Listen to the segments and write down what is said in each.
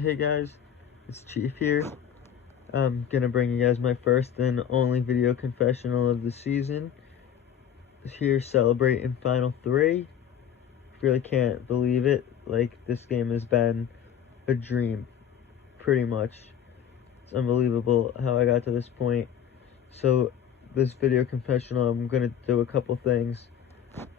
Hey guys, it's Chief here. I'm gonna bring you guys my first and only video confessional of the season. Here celebrating Final 3. Really can't believe it. Like, this game has been a dream, pretty much. It's unbelievable how I got to this point. So, this video confessional, I'm gonna do a couple things.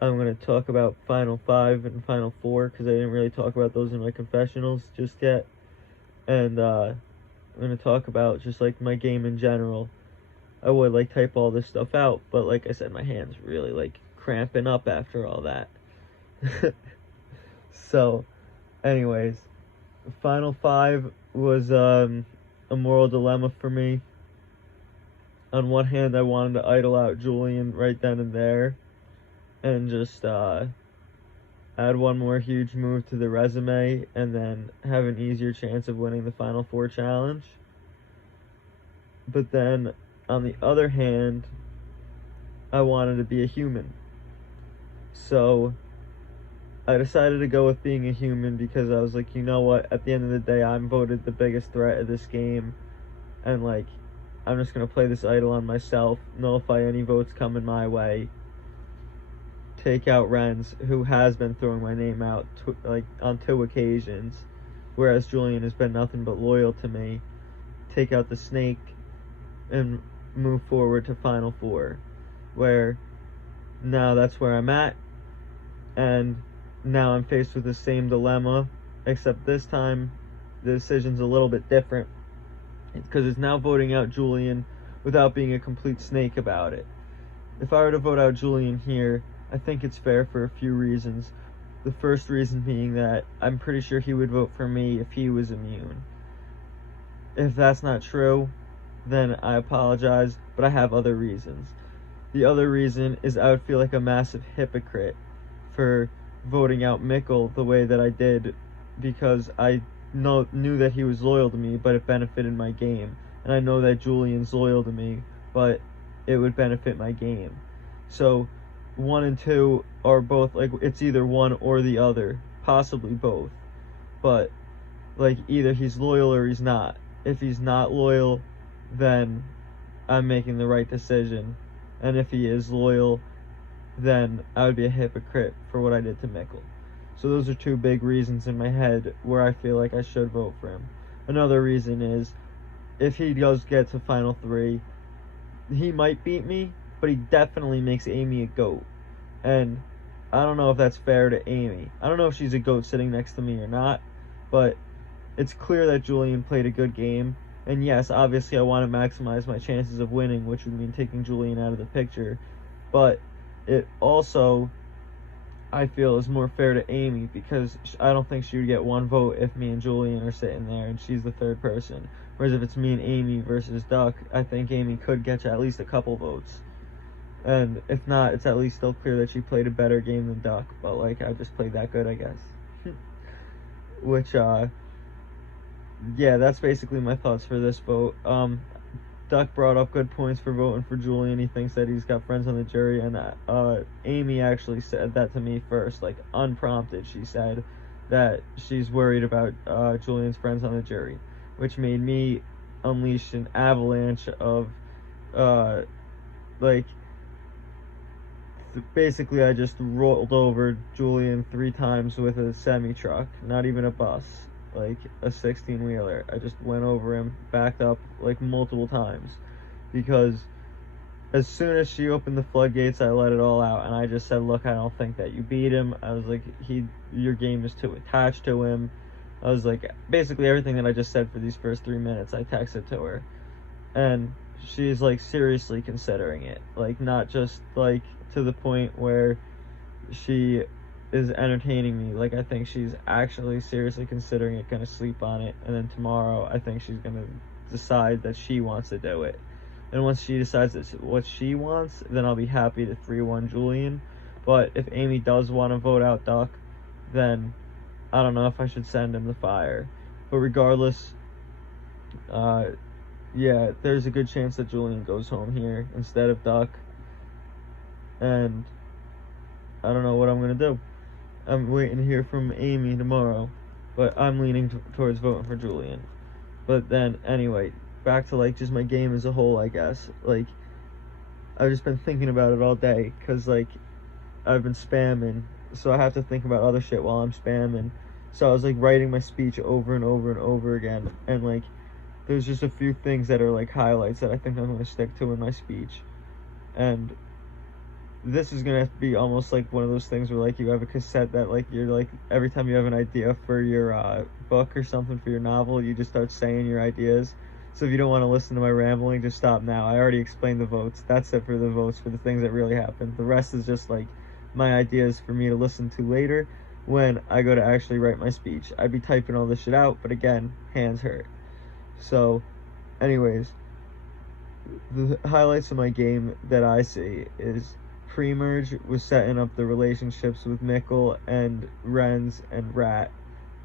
I'm gonna talk about Final 5 and Final 4, because I didn't really talk about those in my confessionals just yet. And, I'm going to talk about just, like, my game in general. I would, like, type all this stuff out, but, like I said, my hand's really, like, cramping up after all that. So, anyways, Final 5 was, a moral dilemma for me. On one hand, I wanted to idle out Julian right then and there, and just, add one more huge move to the resume, and then have an easier chance of winning the Final 4 challenge. But then, on the other hand, I wanted to be a human. So, I decided to go with being a human because I was like, you know what, at the end of the day, I'm voted the biggest threat of this game. And, like, I'm just going to play this idol on myself, nullify any votes coming my way, take out Renz, who has been throwing my name out, on 2 occasions, whereas Julian has been nothing but loyal to me, take out the snake, and move forward to Final 4, where now that's where I'm at, and now I'm faced with the same dilemma, except this time the decision's a little bit different, because it's now voting out Julian without being a complete snake about it. If I were to vote out Julian here, I think it's fair for a few reasons. The first reason being that I'm pretty sure he would vote for me if he was immune. If that's not true, then I apologize, but I have other reasons. The other reason is I would feel like a massive hypocrite for voting out Mikkel the way that I did, because I knew that he was loyal to me, but it benefited my game. And I know that Julian's loyal to me, but it would benefit my game. So 1 and 2 are both, like, it's either one or the other, possibly both. But, like, either he's loyal or he's not. If he's not loyal, then I'm making the right decision. And if he is loyal, then I would be a hypocrite for what I did to Mikkel. So those are 2 big reasons in my head where I feel like I should vote for him. Another reason is, if he does get to Final 3, he might beat me, but he definitely makes Amy a GOAT. And I don't know if that's fair to Amy. I don't know if she's a GOAT sitting next to me or not, but it's clear that Julian played a good game. And yes, obviously I want to maximize my chances of winning, which would mean taking Julian out of the picture. But it also, I feel, is more fair to Amy, because I don't think she would get 1 vote if me and Julian are sitting there and she's the 3rd person. Whereas if it's me and Amy versus Duck, I think Amy could get at least a couple votes. And if not, it's at least still clear that she played a better game than Duck. But, like, I just played that good, I guess. Which, yeah, that's basically my thoughts for this vote. Duck brought up good points for voting for Julian. He thinks that he's got friends on the jury, and Amy actually said that to me first, like, unprompted. She said that she's worried about Julian's friends on the jury, which made me unleash an avalanche of, basically I just rolled over Julian 3 times with a semi-truck, not even a bus, like a 16-wheeler. I just went over him, backed up, like, multiple times, because as soon as she opened the floodgates, I let it all out, and I just said, look, I don't think that you beat him. I was like, your game is too attached to him. I was like, basically everything that I just said for these first 3 minutes, I texted to her, and she's, like, seriously considering it, like, not just, like, to the point where she is entertaining me. Like, I think she's actually seriously considering it, gonna sleep on it, and then tomorrow I think she's gonna decide that she wants to do it. And once she decides that's what she wants, then I'll be happy to 3-1 Julian. But if Amy does want to vote out Duck, then I don't know if I should send him the fire. But regardless, yeah, there's a good chance that Julian goes home here instead of Duck. And I don't know what I'm gonna do. I'm waiting to hear from Amy tomorrow. but I'm leaning towards voting for Julian. But then, anyway, back to, like, just my game as a whole, I guess. Like, I've just been thinking about it all day, because, like, I've been spamming, so I have to think about other shit while I'm spamming. So I was, like, writing my speech over and over and over again, and, like, there's just a few things that are, like, highlights that I think I'm going to stick to in my speech. And this is going to be almost like one of those things where, like, you have a cassette that, like, you're, like, every time you have an idea for your book or something, for your novel, you just start saying your ideas. So if you don't want to listen to my rambling, just stop now. I already explained the votes. That's it for the votes, for the things that really happened. The rest is just, like, my ideas for me to listen to later when I go to actually write my speech. I'd be typing all this shit out, but again, hands hurt. So, anyways, the highlights of my game that I see is pre-merge was setting up the relationships with Mikkel and Renz and Rat,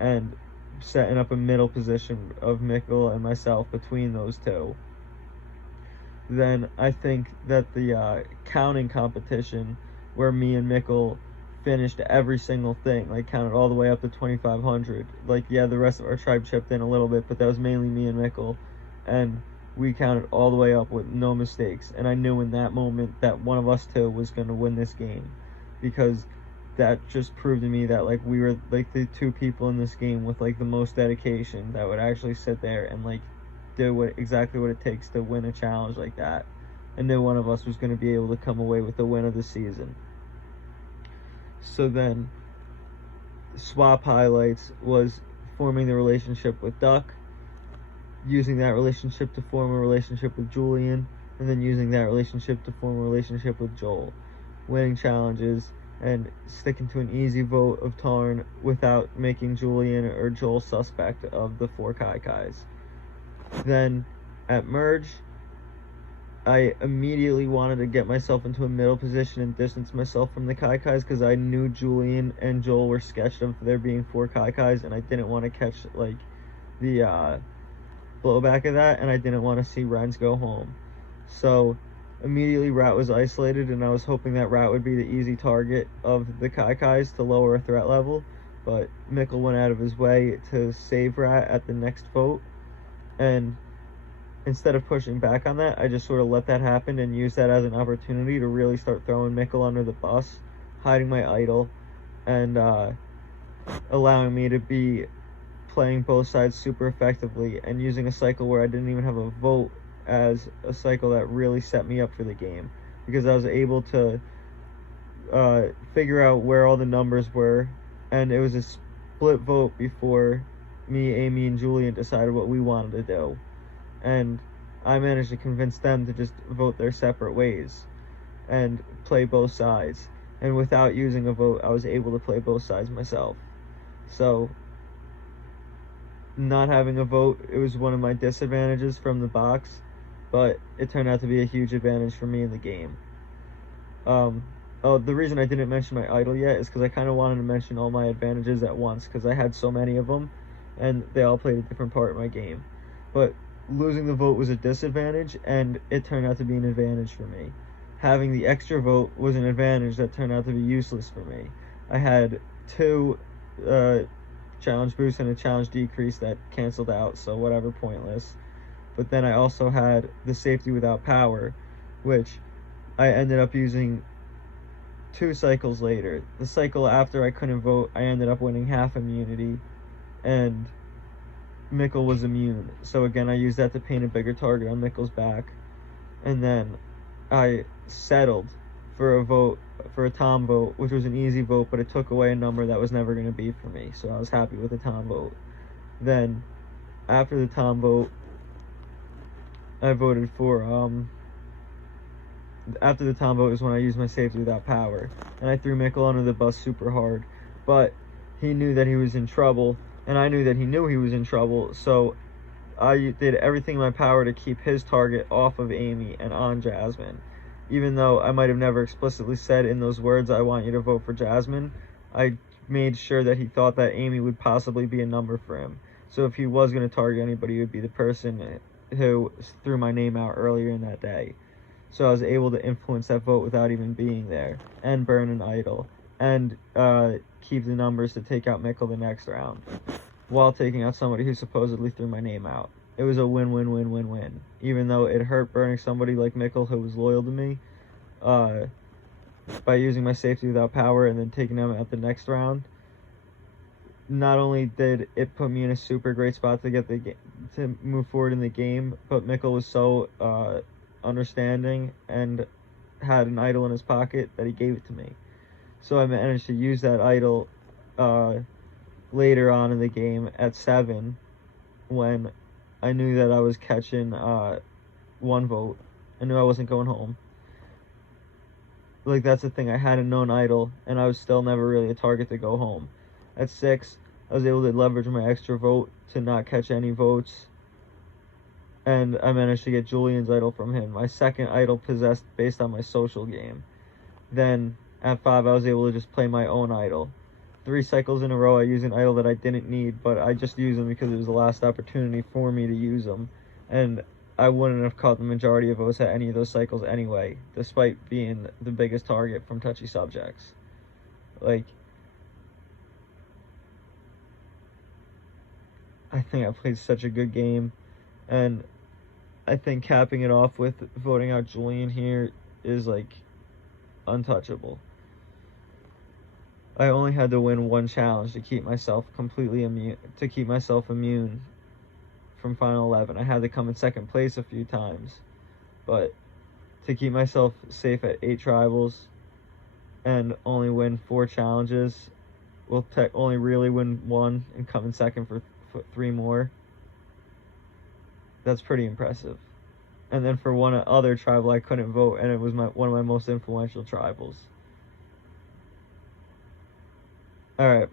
and setting up a middle position of Mikkel and myself between those two. Then I think that the counting competition, where me and Mikkel finished every single thing, like counted all the way up to 2,500. Like, yeah, the rest of our tribe chipped in a little bit, but that was mainly me and Mikkel, and we counted all the way up with no mistakes. And I knew in that moment that one of us two was going to win this game, because that just proved to me that, like, we were, like, the two people in this game with, like, the most dedication that would actually sit there and, like, do exactly what it takes to win a challenge like that. I knew one of us was going to be able to come away with the win of the season. So then, swap highlights was forming the relationship with Duck, using that relationship to form a relationship with Julian, and then using that relationship to form a relationship with Joel. Winning challenges and sticking to an easy vote of Tarn without making Julian or Joel suspect of the 4 Kai-Kais. Then, at Merge, I immediately wanted to get myself into a middle position and distance myself from the Kai-Kais, because I knew Julian and Joel were sketched of there being 4 Kai-Kais, and I didn't want to catch, like, the blowback of that, and I didn't want to see Renz go home. So immediately Rat was isolated, and I was hoping that Rat would be the easy target of the Kai-Kais to lower a threat level, but Mikkel went out of his way to save Rat at the next vote, and instead of pushing back on that, I just sort of let that happen and used that as an opportunity to really start throwing Mikkel under the bus, hiding my idol, and allowing me to be playing both sides super effectively, and using a cycle where I didn't even have a vote as a cycle that really set me up for the game, because I was able to figure out where all the numbers were, and it was a split vote before me, Amy, and Julian decided what we wanted to do. And I managed to convince them to just vote their separate ways and play both sides. And without using a vote, I was able to play both sides myself. So, not having a vote, it was one of my disadvantages from the box, but it turned out to be a huge advantage for me in the game. The reason I didn't mention my idol yet is because I kind of wanted to mention all my advantages at once, because I had so many of them, and they all played a different part in my game. But losing the vote was a disadvantage, and it turned out to be an advantage for me. Having the extra vote was an advantage that turned out to be useless for me. I had 2 challenge boosts and a challenge decrease that canceled out, so whatever, pointless. But then I also had the safety without power, which I ended up using 2 cycles later. The cycle after I couldn't vote, I ended up winning half immunity, and Mikkel was immune. So again, I used that to paint a bigger target on Mikkel's back. And then I settled for a vote, for a Tom vote, which was an easy vote, but it took away a number that was never going to be for me. So I was happy with the Tom vote. Then, after the Tom vote, I voted for, after the Tom vote is when I used my safety without power. And I threw Mikkel under the bus super hard. But he knew that he was in trouble, and I knew that he knew he was in trouble, so I did everything in my power to keep his target off of Amy and on Jasmine. Even though I might have never explicitly said in those words, I want you to vote for Jasmine, I made sure that he thought that Amy would possibly be a number for him. So if he was going to target anybody, it would be the person who threw my name out earlier in that day. So I was able to influence that vote without even being there, and burn an idol, and keep the numbers to take out Mikkel the next round. while taking out somebody who supposedly threw my name out. It was a win-win-win-win-win. Even though it hurt burning somebody like Mikkel who was loyal to me, by using my safety without power and then taking them out the next round. Not only did it put me in a super great spot to get to move forward in the game, but Mikkel was so understanding and had an idol in his pocket that he gave it to me. So I managed to use that idol later on in the game at 7 when I knew that I was catching 1 vote. I knew I wasn't going home. Like, that's the thing. I had a known idol, and I was still never really a target to go home. At 6, I was able to leverage my extra vote to not catch any votes, and I managed to get Julian's idol from him. My second idol possessed based on my social game. Then, at 5, I was able to just play my own idol. 3 cycles in a row, I used an idol that I didn't need, but I just used them because it was the last opportunity for me to use them. And I wouldn't have caught the majority of votes at any of those cycles anyway, despite being the biggest target from touchy subjects. Like, I think I played such a good game, and I think capping it off with voting out Julian here is, like, untouchable. I only had to win 1 challenge to keep myself immune from Final 11. I had to come in second place a few times, but to keep myself safe at 8 tribals and only win 4 challenges, only really win 1 and come in second for 3 more, that's pretty impressive. And then for one other tribal, I couldn't vote, and it was one of my most influential tribals. All right.